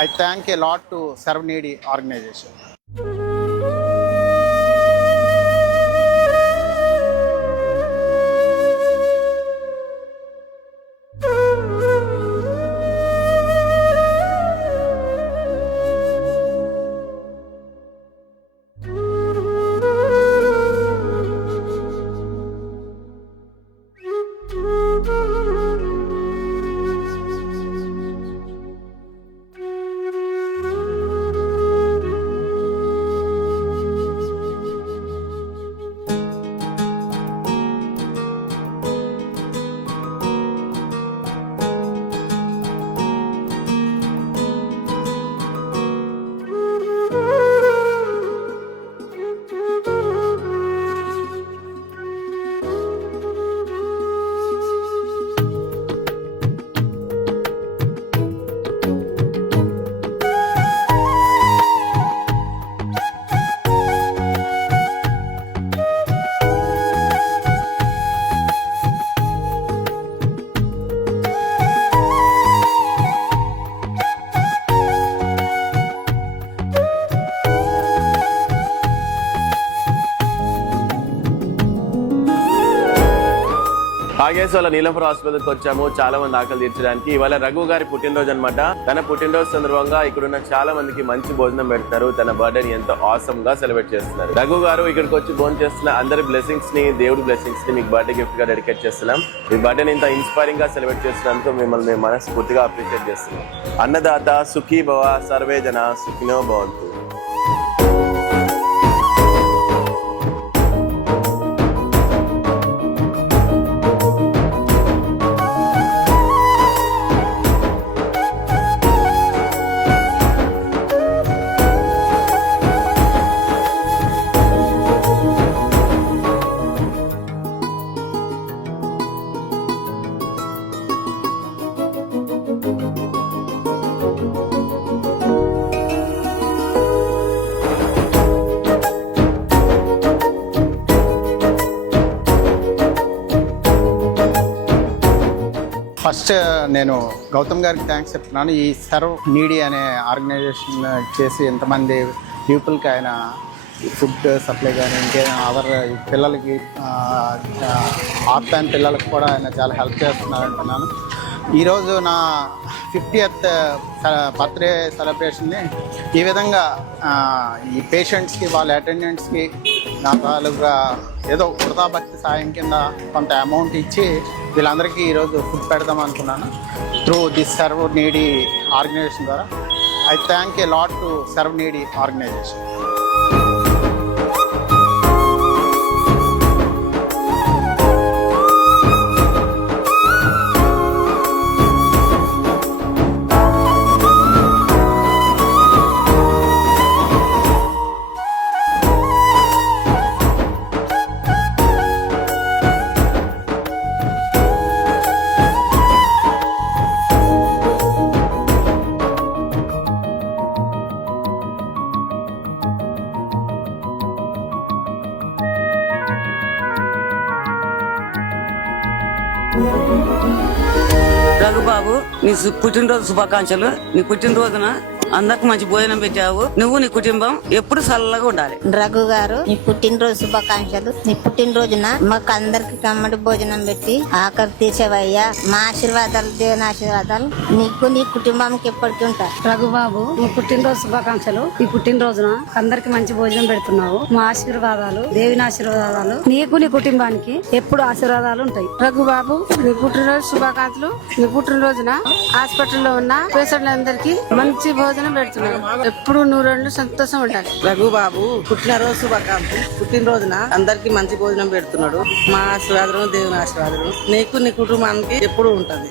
I thank a lot to Serve Needy organization. ఆగేశ్వర నీలంపురం హాస్పిటల్కి వచ్చాము చాలా మంది ఆకలి తీర్చడానికి. ఇవాళ రఘు గారి పుట్టినరోజు అనమాట. తన పుట్టినరోజు సందర్భంగా ఇక్కడున్న చాలా మందికి మంచి భోజనం పెడతారు. తన బర్త్డేని ఎంతో ఆసమ్ గా సెలబ్రేట్ చేస్తున్నారు. రఘు గారు ఇక్కడికి వచ్చి భోజనం చేస్తున్న అందరి బ్లెస్సింగ్స్ ని, దేవుడి బ్లెస్సింగ్స్ ని మీకు బర్త్డే గిఫ్ట్ గా డెడికేట్ చేస్తున్నాం. మీ బర్త్డేని ఇంత ఇన్స్పైరింగ్ గా సెలబ్రేట్ చేస్తున్నందుకు మిమ్మల్ని మనస్ఫూర్తిగా అప్రిషియేట్ చేస్తున్నాం. అన్నదాత సుఖీ భవ, సర్వే జన సుఖినో భవంతు. ఫస్ట్ నేను గౌతమ్ గారికి థ్యాంక్స్ చెప్తున్నాను. ఈ సర్వ్ నీడీ అనే ఆర్గనైజేషన్ చేసి ఎంతమంది పీపుల్కి ఆయన ఫుడ్ సప్లై కానీ ఇంకేదైనా అదర్ పిల్లలకి ఆర్ట్ అండ్ పిల్లలకి కూడా ఆయన చాలా హెల్ప్ చేస్తున్నారంటున్నాను. ఈరోజు నా 50th బర్త్డే సెలబ్రేషన్ని ఈ విధంగా ఈ పేషెంట్స్కి వాళ్ళ అటెండెంట్స్కి నా తాలూగా ఏదో వృధాభక్తి సాయం కింద కొంత అమౌంట్ ఇచ్చి వీళ్ళందరికీ ఈరోజు ఫుడ్ పెడదాం అనుకున్నాను. Through this serve needy organization ద్వారా I thank a lot to serve needy organization. Raghubabu, నీ పుట్టినరోజు శుభాకాంక్షలు. నీ పుట్టినరోజున అందరికి మంచి భోజనం పెట్టావు. నువ్వు నీ కుటుంబం ఎప్పుడు చల్లగా ఉండాలి. రఘు గారు, నీ పుట్టినరోజు శుభాకాంక్షలు. నీ పుట్టినరోజున మాకు అందరికి కమ్మడి భోజనం పెట్టి ఆఖరి తీసేవయ్యా. మా ఆశీర్వాదాలు, దేవుని ఆశీర్వాదాలు నీకు నీ కుటుంబానికి ఎప్పటికీ ఉంటారు. రఘుబాబు, నీ పుట్టినరోజు శుభాకాంక్షలు. ఈ పుట్టినరోజున అందరికి మంచి భోజనం పెడుతున్నావు. మా ఆశీర్వాదాలు, దేవుని ఆశీర్వాదాలు నీకు నీ కుటుంబానికి ఎప్పుడు ఆశీర్వాదాలు ఉంటాయి. రఘుబాబు, నీ పుట్టినరోజు శుభాకాంక్షలు. నీ పుట్టినరోజున హాస్పిటల్లో ఉన్న పేషెంట్లందరికీ మంచి భోజనం పెడుతున్నావు. ఎప్పుడు నువ్వు రెండు సంతోషం ఉండాలి. రఘుబాబు, పుట్టినరోజు శుభాకాంక్షలు. పుట్టినరోజున అందరికి మంచి భోజనం పెడుతున్నాడు. మా ఆశీర్వాదాలు, దేవుని ఆశీర్వాదాలు నీకు నీ కుటుంబానికి ఎప్పుడు ఉంటది.